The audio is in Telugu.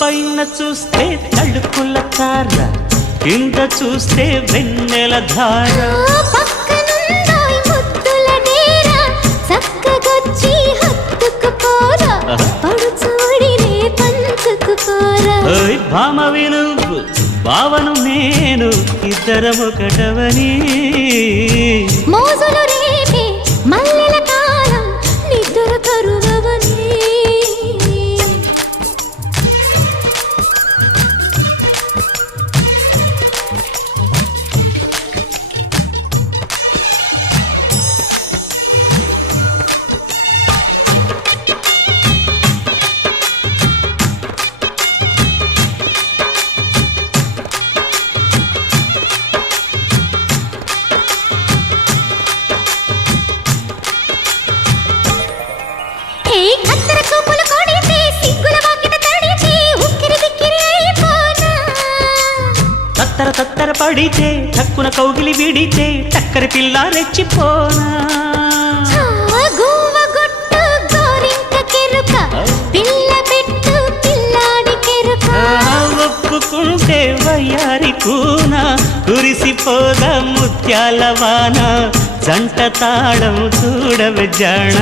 పైన చూస్తే తడుకుల తార, కింద చూస్తే వెన్నెల ధార. పక్కనుందోయ్ ముద్దుల డేరా, చక్కగొచ్చి హత్తుకుపోరా, పడుచూడినే పంచుకుపోరా. ఓయ్ భామవి నువ్వు, భావను నేను, ఇద్దరమొకటవని. మోజులు రేపే మల్లెల కాలం, నిద్ర కరువవని. తత్తర తత్తర పడితే టక్కున కౌగిలి విడితే టక్కరి పిల్ల రెచ్చిపోనా. ఒప్పుకుంటే వయ్యారి కూన, కురిసిపోదా ముత్యాల వాన, జంట తాళం చూడవే జాణ.